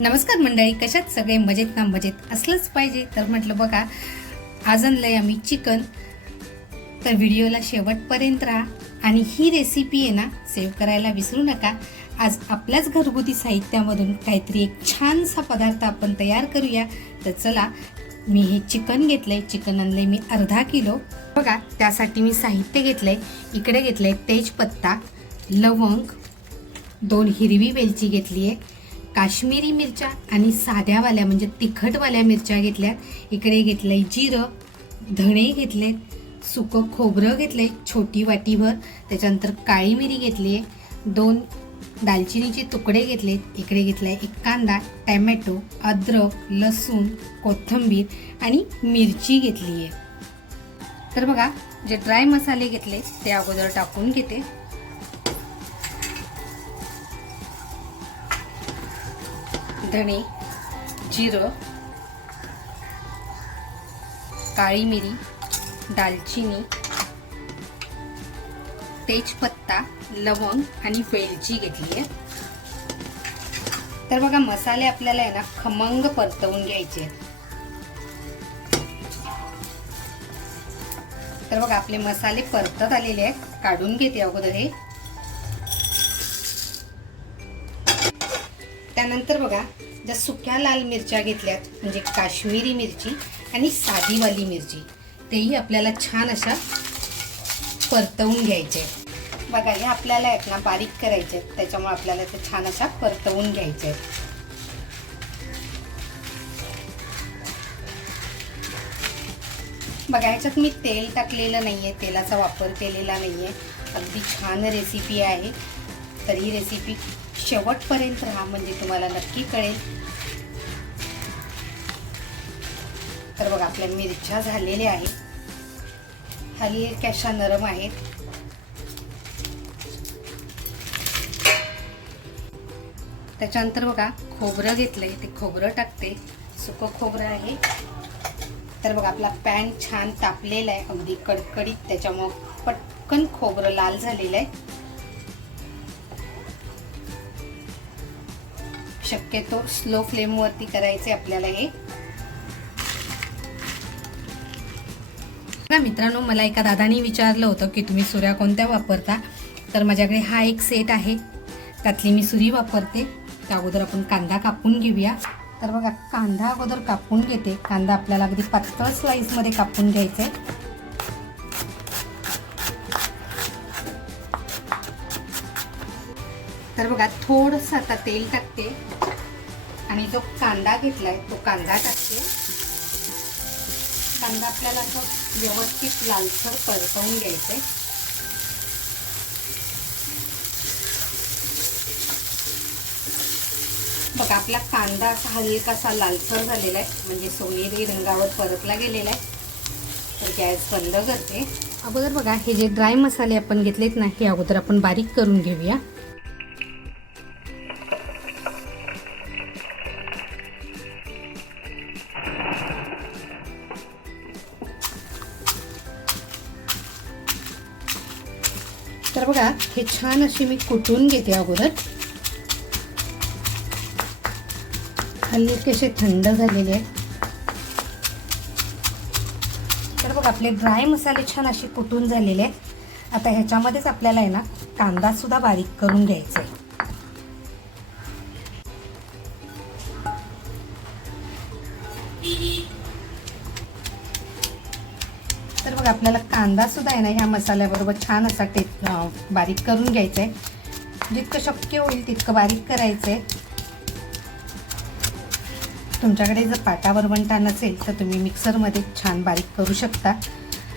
नमस्कार मंडळी कशात सगळे मजेत ना मजेत? असलंच पाहिजे. तर म्हटलं बघा आज आणलंय आम्ही चिकन. तर व्हिडिओला शेवटपर्यंत राहा आणि ही रेसिपी आहे ना सेव्ह करायला विसरू नका. आज आपल्याच घरगुती साहित्यामधून काहीतरी एक छानसा पदार्थ आपण तयार करूया. तर चला मी हे चिकन घेतलंय. चिकन आणलंय मी अर्धा किलो. बघा त्यासाठी मी साहित्य घेतलंय. इकडे घेतलंय तेजपत्ता लवंग दोन हिरवी वेलची घेतली आहे काश्मीरी मिरच्या आणि साध्यावाल्या म्हणजे तिखटवाल्या मिरच्या घेतल्यात. इकडे घेतलंय जिरं धणे घेतले सुकं खोबरं घेतलंय छोटी वाटीभर. त्याच्यानंतर काळी मिरी घेतली आहे दोन दालचिनीचे तुकडे घेतलेत. इकडे घेतलाय एक कांदा टॅमॅटो अद्रक लसूण कोथिंबीर आणि मिरची घेतली आहे तर बघा जे ड्राय मसाले घेतले ते अगोदर टाकून घेते. धणे जिरं काळी मिरी दालचिनी तेजपत्ता लवंग आणि वेलची घेतली आहे. तर बघा मसाले आपल्याला आहे ना खमंग परतवून घ्यायचे तर बघा आपले मसाले परतत आलेले आहेत. काढून घेते अगोदर हे. त्यानंतर बघा ज्या सुक्या लाल मिरच्या घेतल्यात म्हणजे काश्मीरी मिरची आणि साधीवाली मिरची तेही आपल्याला छान अशा परतवून घ्यायचे बघा हे आपल्याला आहेत ना बारीक करायचे आहेत. त्याच्यामुळे आपल्याला ते छान अशा परतवून घ्यायचे आहेत. बघा ह्याच्यात मी तेल टाकलेलं नाही आहे तेलाचा वापर केलेला नाही आहे अगदी छान रेसिपी आहे. तर ही रेसिपी शेवटपर्यंत राहा म्हणजे तुम्हाला नक्की कळेल. तर बघा आपल्या मिरच्या झालेल्या आहेत. हलक्याशा नरम आहेत. त्याच्यानंतर बघा खोबरं घेतलंय. ते खोबरं टाकते. सुकं खोबरं आहे. तर बघा आपला पॅन छान तापलेला आहे. अगदी कडकडीत. त्याच्यामुळं पटकन खोबरं लाल झालेलं आहे. शक्यतो स्लो फ्लेमवरती करायचे आपल्याला हे. मित्रांनो मला एका दादानी विचारलं होतं की तुम्ही सुऱ्या कोणत्या वापरता? तर माझ्याकडे हा एक सेट आहे. त्यातली मी सुरी वापरते. त्या अगोदर आपण कांदा कापून घेऊया. तर बघा कांदा अगोदर कापून घेते. कांदा आपल्याला अगदी पातळ स्लाईसमध्ये कापून घ्यायचे तर बघा थोडंसं आता तेल टाकते. आणि जो कांदा घेतलाय तो कांदा टाकते. कांदा आपल्याला असं व्यवस्थित लालसर परतवून आहे बघा आपला कांदा असा हलकासा लालसर झालेला आहे म्हणजे सोनेरी रंगावर परतला गेलेला आहे तर गॅस बंद करते. अगोदर बघा हे जे ड्राय मसाले आपण घेतलेत ना हे अगोदर आपण बारीक करून घेऊया. तर बघा हे छान अशी मी कुटून घेते अगोदर. हल्ली थंड झालेले आहेत. तर बघा आपले ड्राय मसाले छान असे कुटून झालेले आहेत. आता ह्याच्यामध्येच आपल्याला आहे ना कांदा सुद्धा बारीक करून घ्यायचा आहे. तर बघा आपल्याला कांदा सुद्धा आहे ना ह्या मसाल्याबरोबर छान असा टे बारीक करून घ्यायचा आहे जितकं शक्य होईल तितकं बारीक करायचं आहे तुमच्याकडे जर पाटा वरवंटा नसेल तर तुम्ही मिक्सरमध्ये छान बारीक करू शकता.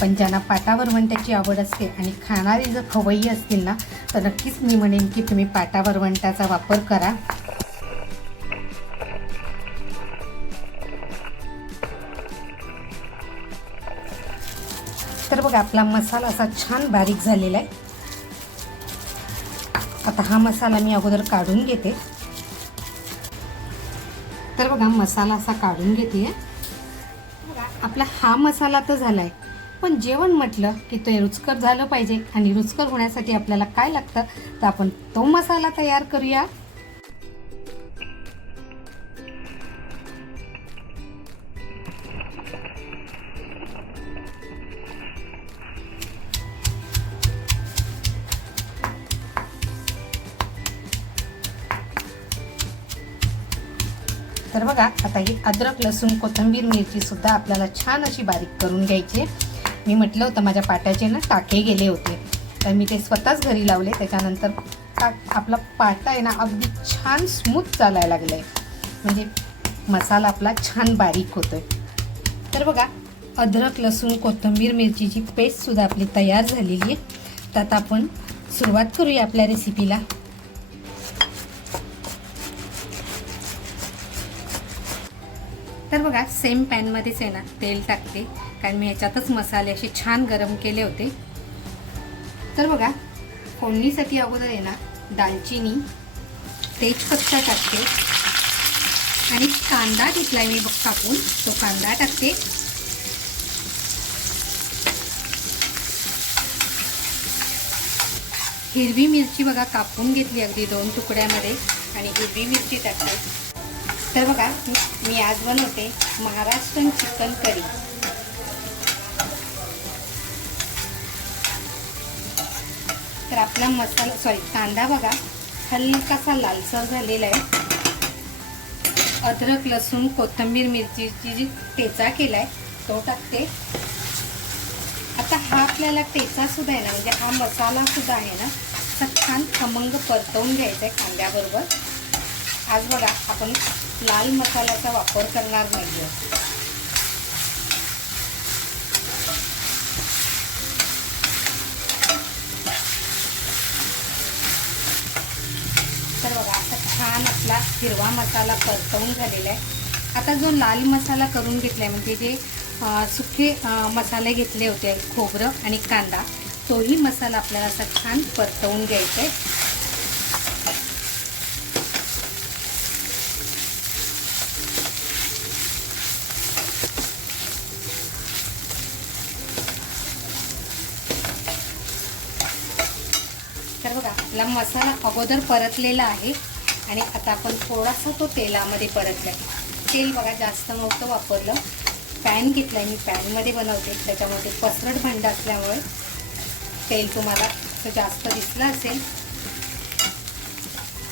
पण ज्यांना पाटा वरवंट्याची आवड असते आणि खाणारी जर खवय्यी असतील ना तर नक्कीच मी म्हणेन की तुम्ही पाटा वरवंटाचा वापर करा. आपला मसाला असा छान बारीक झालेला आहे. आता हा मसाला मी अगोदर काढून घेते. तर बघा मसाला असा काढून घेते बघा आपला हा मसाला तर झाला आहे पण जेवण म्हटलं की ते रुचकर झालं पाहिजे आणि रुचकर होण्यासाठी आपल्याला काय लागतं? तर आपण तो मसाला तयार करूया. तर बघा आता ही अद्रक लसूण कोथिंबीर मिरचीसुद्धा आपल्याला छान अशी बारीक करून घ्यायची आहे. मी म्हटलं होतं माझ्या पाट्याचे ना टाके गेले होते. तर मी ते स्वतःच घरी लावले. त्याच्यानंतर टा आपला पाटा आहे ना अगदी छान स्मूथ चालायला लागलं आहे म्हणजे मसाला आपला छान बारीक होतोय. तर बघा अद्रक लसूण कोथिंबीर मिरचीची पेस्टसुद्धा आपली तयार झालेली आहे. तर आता आपण सुरुवात करूया आपल्या रेसिपीला तर बघा सेम पॅनमध्येच आहे ना तेल टाकते. कारण मी ह्याच्यातच मसाले असे छान गरम केले होते. तर बघा फोडणीसाठी अगोदर आहे ना दालचिनी तेजपत्ता टाकते. आणि कांदा घेतलाय मी बघ कापून तो कांदा टाकते. हिरवी मिरची बघा कापून घेतली अगदी दोन तुकड्यामध्ये. आणि हिरवी मिरची टाकते. तर बघा मी- आज बनवते महाराष्ट्रन चिकन करी. तर आपला मसाला सॉरी कांदा बघा हलकासा लालसर झालेला आहे. अद्रक लसूण कोथिंबीर मिरचीची जी ठेचा आहे तो टाकते. आता हा आपल्याला ठेचा सुद्धा आहे ना म्हणजे हा मसाला सुद्धा आहे ना असा छान खमंग परतवून घ्यायचा आहे कांद्याबरोबर. आज बघा आपण लाल मसाल्याचा वापर करणार नाही आहे तर बघा आता छान आपला हिरवा मसाला परतवून झालेला आहे. आता जो लाल मसाला करून घेतला आहे म्हणजे जे अं, सुके मसाले घेतले होते खोबरं आणि कांदा तोही मसाला आपल्याला असा छान परतवून घ्यायचा आहे तर बघा आपला मसाला अगोदर परतलेला आहे आणि आता आपण थोडासा तो तेलामध्ये परतला. तेल बघा जास्त नव्हतं वापरलं. पॅन घेतला आहे मी पॅनमध्ये बनवते. त्याच्यामध्ये पसरट भांड असल्यामुळे तेल तुम्हाला तो जास्त दिसला असेल.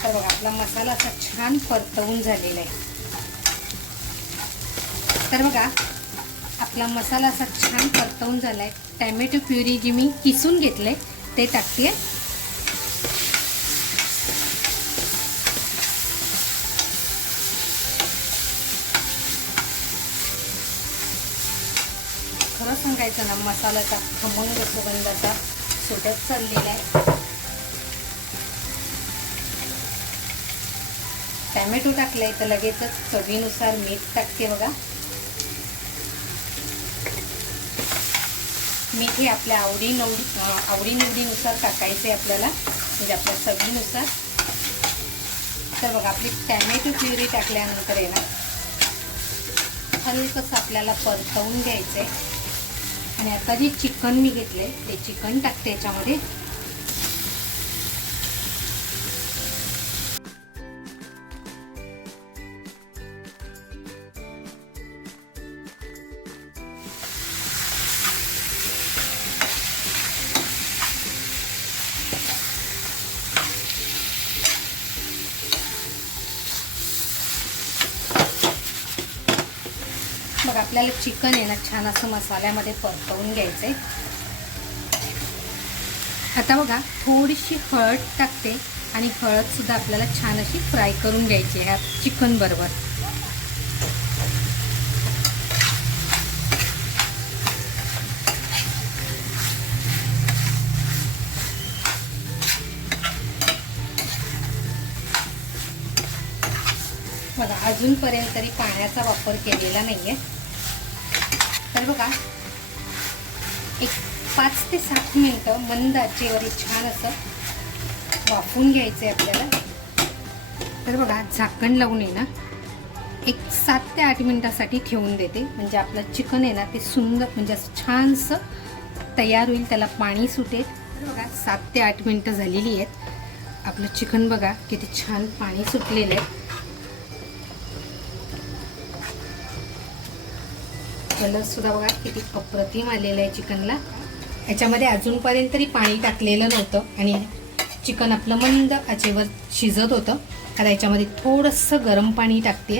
तर बघा आपला मसाला असा छान परतवून झालेला आहे. तर बघा आपला मसाला असा छान परतवून झाला आहे टॅमॅटो प्युरी जी मी किसून घेतलं आहे ते टाकते. खरं सांगायचं ना मसाल्याचा खमंग सुगंधाचा सुटत चाललेला आहे. टॅमॅटो टाकलाय तर लगेचच चवीनुसार मीठ टाकते बघा. मीठ हे आपल्या आवडी नवडी आवडीनिवडीनुसार टाकायचे आपल्याला म्हणजे आपल्या चवीनुसार. तर बघा आपली टॅमॅटो प्युरी टाकल्यानंतर आहे ना हलकंसं आपल्याला परतवून घ्यायचं आहे आणि आता जे चिकन मी घेतलंय ते चिकन टाकते याच्यामध्ये. आपल्याला चिकन आहे ना छान असं मसाल्यामध्ये परतवून आहे आता बघा थोडीशी हळद टाकते आणि हळदसुद्धा आपल्याला छान अशी फ्राय करून घ्यायची ह्या चिकन बरोबर. बघा अजूनपर्यंत तरी पाण्याचा वापर केलेला नाही आहे तर बघा. एक पाच ते सात मिनटं मंद आचेवर छान असं वाफून घ्यायचं आहे आपल्याला. तर बघा झाकण लावून आहे ना एक सात ते आठ मिनटासाठी ठेवून देते. म्हणजे आपलं चिकन आहे ना ते सुंदर म्हणजे असं छानसं तयार होईल त्याला पाणी सुटेल. तर बघा सात ते आठ मिनटं झालेली आहेत. आपलं चिकन बघा किती छान पाणी सुटलेलं आहे. कलर सुद्धा बघा किती अप्रतिम आलेला आहे चिकनला. याच्यामध्ये अजूनपर्यंत तरी पाणी टाकलेलं नव्हतं आणि चिकन आपलं मंद आचेवर शिजत होतं. आता याच्यामध्ये थोडंसं गरम पाणी टाकते.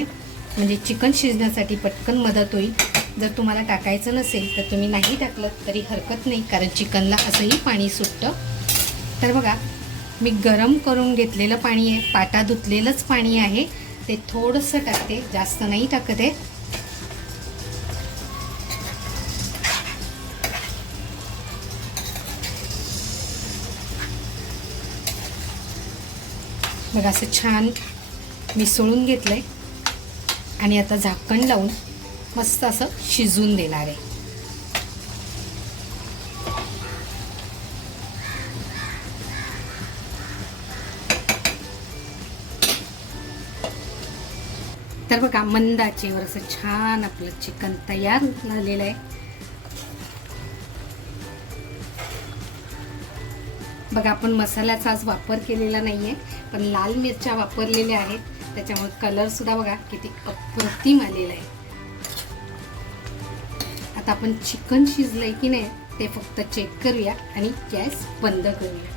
म्हणजे चिकन शिजण्यासाठी पटकन मदत होईल. जर तुम्हाला टाकायचं नसेल तर तुम्ही नाही टाकलं तरी हरकत नाही कारण चिकनला असंही पाणी सुटतं. तर बघा मी गरम करून घेतलेलं पाणी आहे. पाटा धुतलेलंच पाणी आहे. ते थोडंसं टाकते जास्त नाही टाकत आहे. बघा असं छान मिसळून आहे आणि आता झाकण लावून मस्त असं शिजून देणार आहे. तर बघा मंदाचेवर असं छान आपलं चिकन तयार झालेलं आहे. बघा आपण मसाल्याचा आज वापर केलेला नाही आहे पण लाल मिरच्या वापरलेल्या आहेत. त्याच्यामुळे कलरसुद्धा बघा किती अप्रतिम आलेला आहे. आता आपण चिकन शिजलंय की नाही ते फक्त चेक करूया आणि गॅस बंद करूया.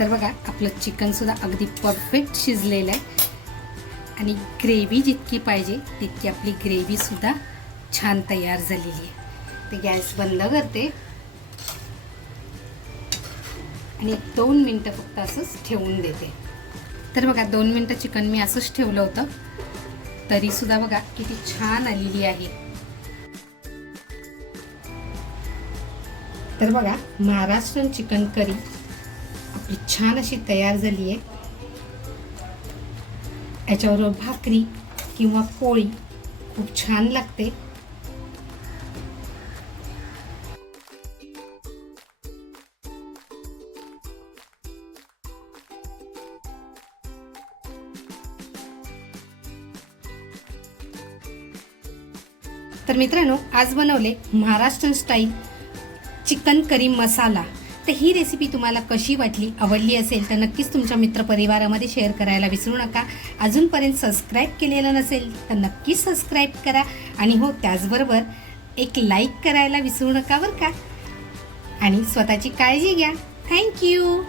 तर बघा आपलं चिकन सुद्धा अगदी परफेक्ट शिजलेलं आहे. आणि ग्रेव्ही जितकी पाहिजे तितकी आपली ग्रेव्ही सुद्धा छान तयार झालेली आहे. ते गॅस बंद करते. आणि दोन मिनटं फक्त असंच ठेवून देते. तर बघा दोन मिनटं चिकन मी असंच ठेवलं होतं. तरीसुद्धा बघा किती छान आलेली आहे. तर बघा महाराष्ट्रन चिकन करी आपली छान अशी तयार झाली आहे. याच्याबरोबर भाकरी किंवा पोळी खूप छान लागते. तर मित्रांनो आज बनवले Maharashtra style chicken curry masala तर ही रेसिपी तुम्हाला कशी वाटली आवडली असेल तर नक्कीच तुमच्या मित्रपरिवारामध्ये शेअर करायला विसरू नका. अजूनपर्यंत सबस्क्राईब केलेलं नसेल तर नक्कीच सबस्क्राईब करा. आणि हो त्याचबरोबर एक लाईक करायला विसरू नका बरं का. आणि स्वतःची काळजी घ्या. थँक्यू